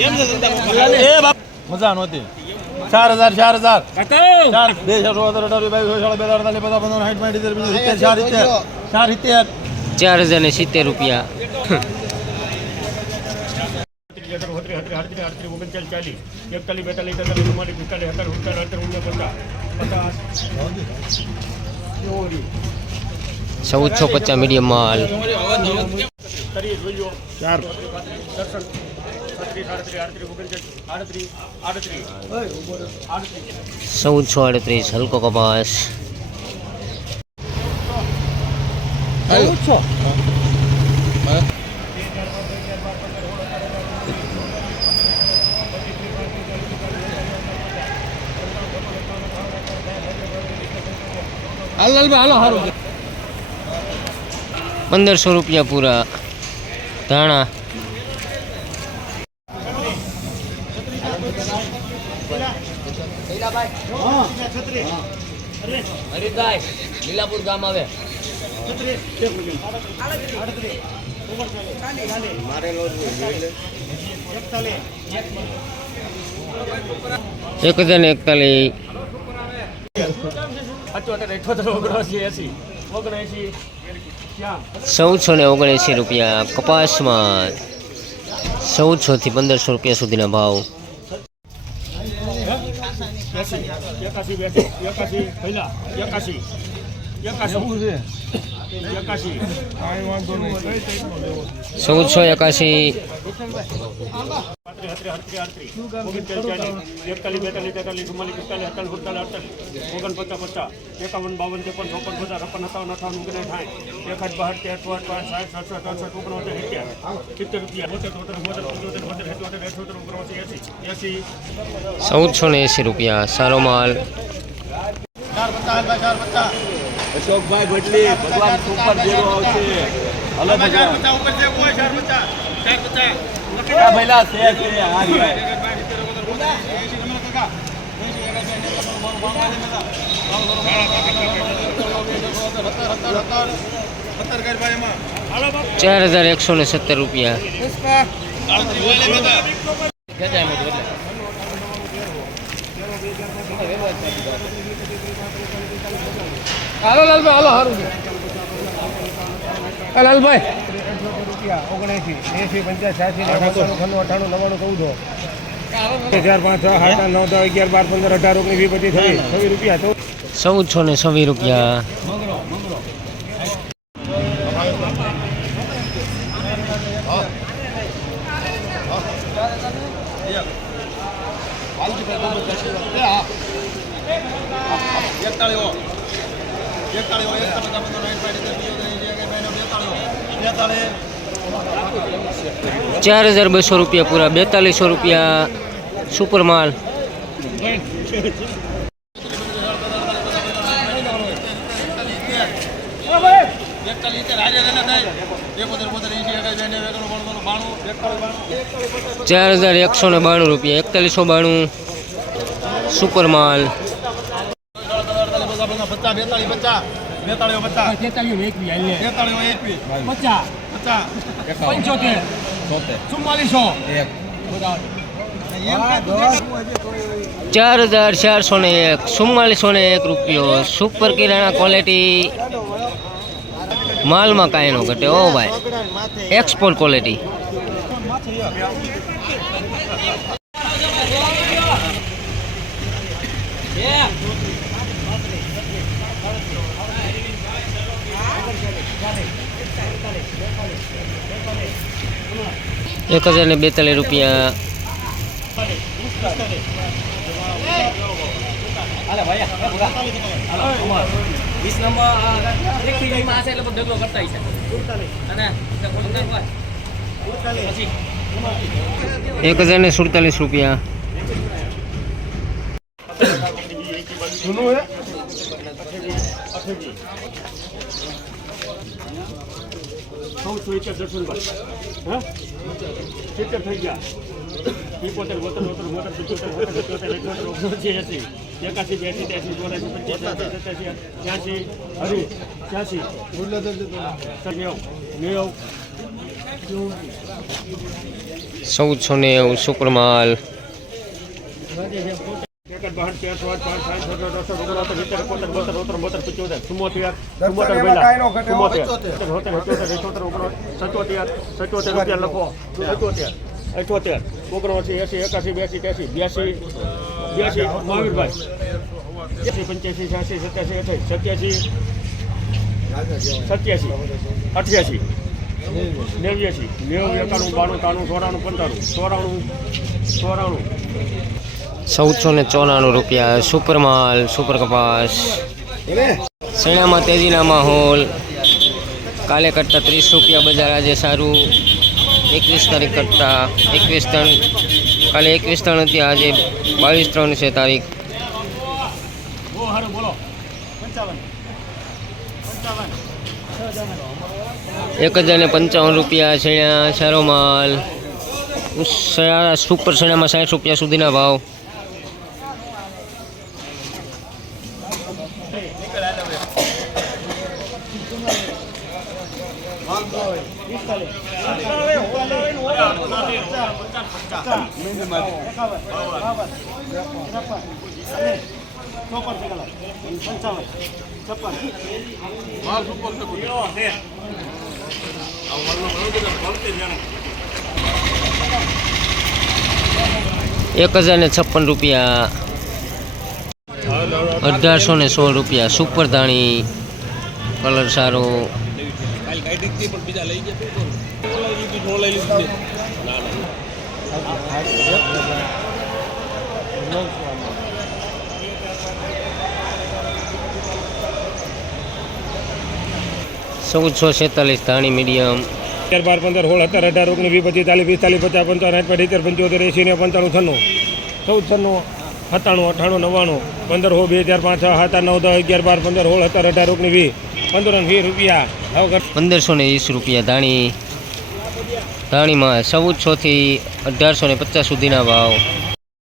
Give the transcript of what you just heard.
એ બાપ મજા નહોતી ચાર હજાર ચાર હજાર ચાર બે ચાર સો અઢાર અઢાર બાવીસ ચોવીસ બે અડતાલીસ બધા પંદર સાઠ પાંઠ સિત્તેર બીજું સિત્તેર ચાર સિત્તેર ચાર સિત્તેર ચાર હજાર ને સિત્તેર રૂપિયા એકતાલીસ બેતાલીસ તેતાલીસ ચુમ્માલીસ પિસ્તાલીસ સત્તર સત્તર અઠર ઓગણપચાસ પચાસ ચૌદસો પચાસ મીડિયમ માલ તરી જોઈજો ચાર ચૌદસો આડત્રીસ હલકો કપાસ પંદરસો રૂપિયા પૂરા ધાણા લીલાપુર ગામ આવે એક હજાર એકતાલીસ ચૌદસો ને ઓગણએંસી રૂપિયા કપાસમાં ચૌદસો થી પંદરસો રૂપિયા સુધીના ભાવ. એકાસી બેસી એકાસી પહેલા એકાસી એકાસી એકાસી ચૌદસો એકાશી આડત્રીસ આડત્રીસ આડત્રીસ ઓગણચાલીસ ચાલીસ એકતાલીસ બેતાલીસ તેતાલીસ ચુમ્માલીસ પિસ્તાલીસ અડતાલીસ અડતાલીસ અડતાલીસ ઓગણપચાસ પચાસ એકાવન બાવન ત્રેપન ચોપન પચાસ છપ્પન સત્તાવન અઠાવન ઓગણીસ સાઠ એકઠ બાર તેર ચોટ પાંચ સાઠ સડસઠ અડસઠ ઓગણોતેર સિત્તેર સિત્તેર રૂપિયા ચૌદસો ને એંસી રૂપિયા સારો માલ ચાર પચાસ ચાર પચાસ અશોકભાઈ ભટલી ભગવાન સુપર જેવો આવશે હલો ચાર પચાસ ઉપર છે કોઈ ચાર પચાસ ચાર પચાસ ભગવાન ભઈલા છે છે આ રહ્યા. ચાર હજાર એકસો ને સત્તર રૂપિયા હાલો લાલભાઈ, હાલો, હારું છે. લાલભાઈ. ઓગણએંસી એંસી પંચાસ છ્યાસી અઠાણું નવ્વાણું ચૌદો ચાર પાંચ છ નવ દસ અગિયાર બાર પંદર અઢાર ઓગણીસ વીસ પચીસ છવ્વીસ છવ્વીસ રૂપિયા ચૌદ ચૌદસો ને છવ્વીસ રૂપિયા એકતાળીઓ એક પચાસ પંદર સાઠ પાંઠ સિત્તેર બેતાળીસ ચાર હજાર બસો રૂપિયા પૂરા બેતાલીસો રૂપિયા સુપર માલ. હાજર એને થાય. એકોતેર બોતેર બાણું બાણું ચાર હજાર એકસો ને બાણું રૂપિયા એકતાલીસો બાણું. સુપર માલ પચાસ બેતાળીસ પચાસ બેતાળીઓ પચાસ. તેતાલીસ એકવી હાલે. બેતાળીઓ પચાસ. પચાસ. પંચોતેર. ચુમ્માલીસો. ચાર હજાર ચારસો ને એક ચુમ્માલીસો ને એક રૂપિયો. Super kirana quality. માલમાં કાંઈ નો ઘટે. ઓ ભાઈ એક્સપોર્ટ ક્વોલિટી એક હજાર ને બેતાલીસ રૂપિયા. એક હજાર ને સુડતાલીસ રૂપિયા. ચૌદસો એકાદ દર્શનભાઈ હા? થઈ ગયા. એકોતેર બોતેર બોતેર બોતેર સિત્તોતેર બોતેર સિત્તોતેર અઠ્યોતેર ઓગણસી એસી એકાસી બ્યાસી ત્યાસી ચોરાસી પંચ્યાસી સત્યાસી ત્યાસી હરી ત્યાસી નેવ નેવ ચૌદસો નેવું સુપર માલ એકડ બહાર તેર ચોદ પાંચ સાઠ સત્તર અઢાર ઓગણસત્તર સિત્તેર એકોતેર બોતેર બોતેર બોતેર પંચોતેર ચુમ્મોતેર ચુમ્મોતેર પહેલા ચુમ્મોતેર સત્તોતેર અઠ્યોતેર અઠ્યોતેર ઓગણ સત્યોતેર સત્યોતેર રૂપિયા લખો અઠ્યોતેર અઠ્યોતેર ઓગણસી એસી એકાસી બ્યાસી ત્યાસી બ્યાસી બ્યાસી મહાવીરભાઈ એસી પંચ્યાસી, છ્યાસી, સત્યાસી અઠાસી સત્યાસી સત્યાસી, અઠ્યાસી, નેવ્યાસી, નેવું, એકાણું, બાણું ત્રાણું ચોરાણું, પંચાણું, ચોરાણું ચોરાણું. ચૌદસો ને ચોરાણું રૂપિયા સુપર માલ સુપર કપાસ શેણામાં તેજીનામાં માહોલ. કાલે કરતાં ત્રીસ રૂપિયા બજાર આજે સારું. એકવીસ તારીખ કરતાં એકવીસ ત્રણ, કાલે એકવીસ ત્રણ હતી, આજે બાવીસ ત્રણ છે તારીખ. એક હજાર ને પંચાવન રૂપિયા શેણા સારો માલ. સુપર શેણામાં સાઠ રૂપિયા સુધીના ભાવ. એક હજાર ને છપ્પન રૂપિયા અઢારસો ને સોળ રૂપિયા સુપર ધાણી કલર સારો ચૌદસો છેતાલીસ ધાણી મીડિયમ. અગિયાર બાર પંદર સોળ સત્તર અઢાર ઓગણીસ વીસ પચીસ ચાલીસ પિસ્તાલીસ પચાસ પંચાવન સાઠ પંચોતેર પંચોતેર એસી ને પંચાણું છન્નું. ચૌદ છન્નું. સત્તાણું અઠાણું નવ્વાણું, પંદર હો, બે હજાર પાંચ, સાત નવ, દસ, અગિયાર, બાર, પંદર, સોળ, સત્તર, અઢાર, ઓગણીસ, વીસ પંદર વીસ રૂપિયા પંદરસો ને વીસ રૂપિયા ધાણી. ધાણીમાં ચૌદસોથી અઢારસો ને પચાસ સુધીના ભાવ.